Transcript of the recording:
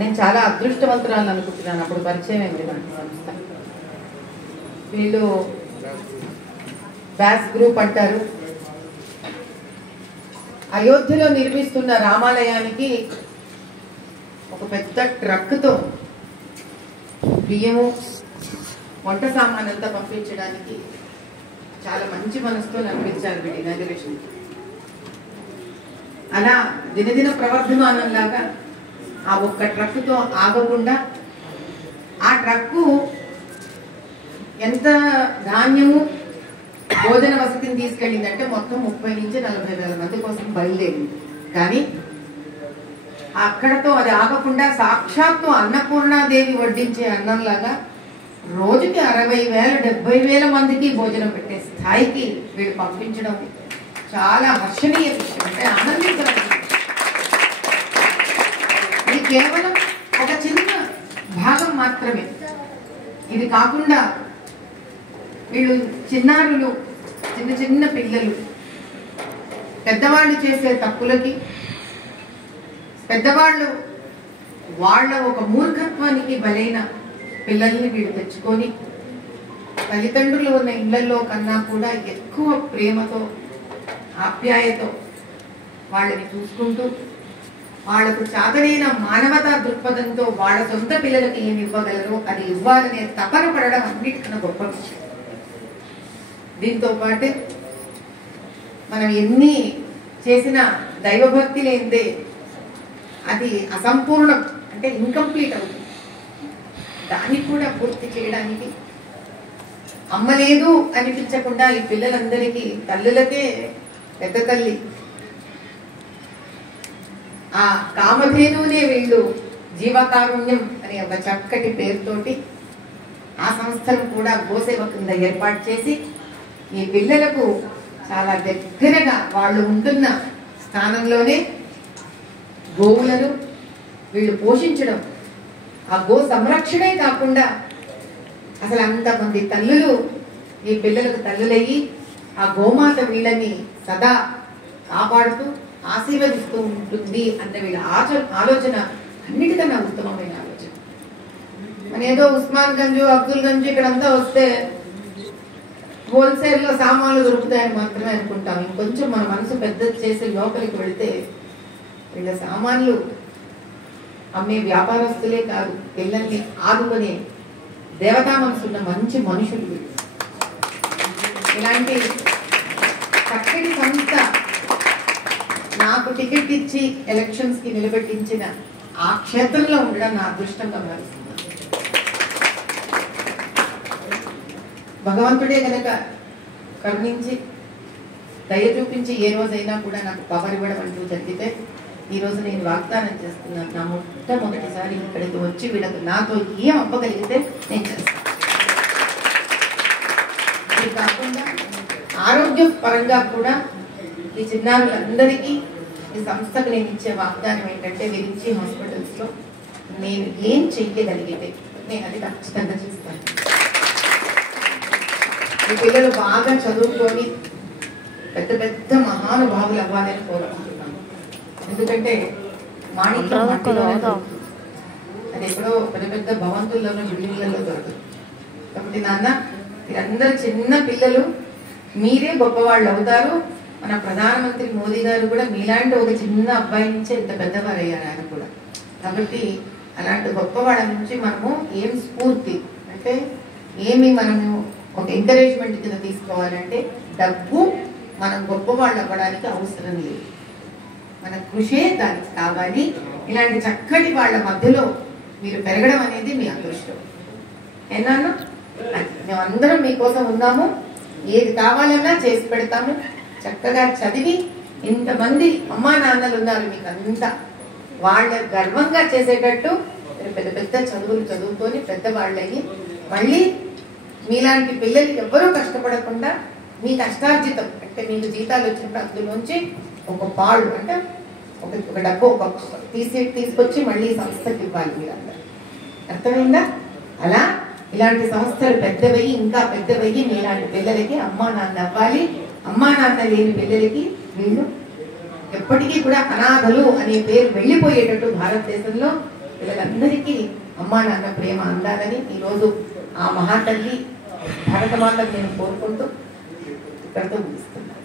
నేను చాలా అదృష్టవంతురాలను అనుకుంటున్నాను. అప్పుడు పరిచయం అయింది నాకు సంస్థ. వీళ్ళు బ్యాస్ గ్రూప్ అంటారు. అయోధ్యలో నిర్మిస్తున్న రామాలయానికి ఒక పెద్ద ట్రక్తో బియ్యము వంట సామానంతా పంపించడానికి చాలా మంచి మనసుతో నడిపించారు వీడి ఇనాగ్రేషన్. అలా దినదిన ప్రవర్ధమానంలాగా ఆ ఒక్క ట్రక్తో ఆగకుండా ఆ ట్రక్కు ఎంత ధాన్యము భోజన వసతిని తీసుకెళ్ళిందంటే మొత్తం 30 నుంచి 40 వేల మంది కోసం బయలుదేరింది. కానీ అక్కడతో అది ఆగకుండా సాక్షాత్తు అన్నపూర్ణాదేవి వడ్డించే అన్నంలాగా రోజుకి 60,000 70,000 మందికి భోజనం పెట్టే స్థాయికి వీళ్ళు పంపించడం చాలా హర్షణీయ విషయం. అంటే ఆనందించడం. ఇది కేవలం ఒక చిన్న భాగం మాత్రమే. ఇది కాకుండా వీళ్ళు చిన్నారులు, చిన్న చిన్న పిల్లలు పెద్దవాళ్ళు చేసే తప్పులకి, పెద్దవాళ్ళు వాళ్ళ ఒక మూర్ఖత్వానికి బలైన పిల్లల్ని వీళ్ళు తెచ్చుకొని తల్లిదండ్రులు ఉన్న ఇళ్లలో కన్నా కూడా ఎక్కువ ప్రేమతో ఆప్యాయతో వాళ్ళని చూసుకుంటూ వాళ్లకు చాదనైన మానవతా దృక్పథంతో వాళ్ళ సొంత పిల్లలకి ఏమి ఇవ్వగలరో అది ఇవ్వాలనే తపన పడడం అన్నిటికన్నా గొప్ప విషయం. దీంతో పాటు మనం ఎన్ని చేసినా దైవభక్తి లేనిదే అది అసంపూర్ణం, అంటే ఇన్కంప్లీట్ అవుతుంది. దాన్ని కూడా పూర్తి చేయడానికి అమ్మ లేదు అనిపించకుండా ఈ పిల్లలందరికీ తల్లులకే పెద్ద తల్లి ఆ కామధేనునే వీళ్ళు జీవకారుణ్యం అనే ఒక చక్కటి పేరుతోటి ఆ సంస్థను కూడా గోసేవ కింద ఏర్పాటు చేసి ఈ పిల్లలకు చాలా దగ్గరగా వాళ్ళు ఉంటున్న స్థానంలోనే గోవులను వీళ్ళు పోషించడం, ఆ గో సంరక్షణే కాకుండా అసలు అంతమంది తల్లులు ఈ పిల్లలకు తల్లులయ్యి ఆ గోమాత వీళ్ళని సదా కాపాడుతూ ఆశీర్వదిస్తూ ఉంటుంది అన్న వీళ్ళ ఆలోచన అన్నిటికన్నా ఉత్తమమైన ఆలోచన. మన ఏదో ఉస్మాన్ గంజ్, అబ్దుల్ గంజ్ ఇక్కడంతా వస్తే హోల్సేల్ లో సామాన్లు దొరుకుతాయని మాత్రమే అనుకుంటాం. ఇంకొంచెం మన మనసు పెద్ద చేసి లోపలికి వెళితే వీళ్ళ సామాన్లు అమ్మే వ్యాపారస్తులే కాదు, పిల్లల్ని ఆదుకునే దేవతా మనసున్న మంచి మనుషులు. ఇలాంటి చక్కటి సంస్థ నాకు టికెట్ ఇచ్చి ఎలక్షన్స్ కి నిలబెట్టించిన ఆ క్షేత్రంలో ఉండడం నా అదృష్టంగా భావిస్తున్నాను. భగవంతుడే కనుక కరుణించి దయ చూపించి ఏ రోజైనా కూడా నాకు పవర్ ఇవ్వడం అంటూ జరిగితే ఈ రోజు నేను వాగ్దానం చేస్తున్నాను, నా మొట్టమొదటిసారి ఇక్కడికి వచ్చి వీళ్ళకు నాతో ఏం అవ్వగలిగితే నేను చేస్తాను. ఇది కాకుండా ఆరోగ్య పరంగా కూడా ఈ చిన్నారులందరికీ ఈ సంస్థకు నేను ఇచ్చే వాగ్దానం ఏంటంటే విరించి హాస్పిటల్స్ లో నేను ఏం చెయ్యగలిగితే నేను అది ఖచ్చితంగా చేస్తాను. ఈ పిల్లలు బాగా చదువుకొని పెద్ద పెద్ద మహానుభావులు అవ్వాలని కోరుకుంటున్నాను. ఎందుకంటే మాణిక్యం అది ఎక్కడో పెద్ద పెద్ద భవంతుల్లోనూ బిల్డింగ్లలో దొరకదు. కాబట్టి నాన్న మీరందరూ చిన్న పిల్లలు, మీరే గొప్పవాళ్ళు అవుతారు. మన ప్రధానమంత్రి మోదీ గారు కూడా మీలాంటి ఒక చిన్న అబ్బాయి నుంచే ఇంత పెద్దవారు అయ్యారు ఆయన కూడా. కాబట్టి అలాంటి గొప్పవాళ్ళ నుంచి మనము ఏం స్ఫూర్తి అంటే ఏమి మనము ఒక ఎంకరేజ్మెంట్ కింద తీసుకోవాలంటే డబ్బు మనం గొప్పవాళ్ళు అవ్వడానికి అవసరం లేదు, మన కృషే దానికి కావాలి. ఇలాంటి చక్కటి వాళ్ళ మధ్యలో మీరు పెరగడం అనేది మీ అదృష్టం. ఏనాను మేమందరం మీకోసం ఉన్నాము, ఏది కావాలన్నా చేసి పెడతాము. చక్కగా చదివి ఇంతమంది అమ్మా నాన్నలు ఉన్నారు మీకు అంతా, వాళ్ళ గర్వంగా చేసేటట్టు పెద్ద పెద్ద చదువులు చదువుకొని పెద్దవాళ్ళని మళ్ళీ మీలాంటి పిల్లలకి ఎవ్వరూ కష్టపడకుండా మీ కష్టార్జితం అంటే మీకు జీతాలు వచ్చినప్పుడు అందులోంచి ఒక పాళ్ళు అంటే ఒక డబ్బు ఒక తీసుకొచ్చి మళ్ళీ సంస్థకి ఇవ్వాలి మీరందరూ. అర్థమైందా? అలా ఇలాంటి సంస్థలు పెద్దవయ్యి ఇంకా పెద్దవయ్యి మీలాంటి పిల్లలకి అమ్మా నాన్న అవ్వాలి. అమ్మా నాన్న లేని పిల్లలకి వీళ్ళు ఎప్పటికీ కూడా అనాథలు అనే పేరు వెళ్ళిపోయేటట్టు భారతదేశంలో పిల్లలందరికీ అమ్మా నాన్న ప్రేమ అందాలని ఈరోజు ఆ మహాతల్లి భారతమాతకు నేను కోరుకుంటూ ఇక్కడితో ముగిస్తున్నాను.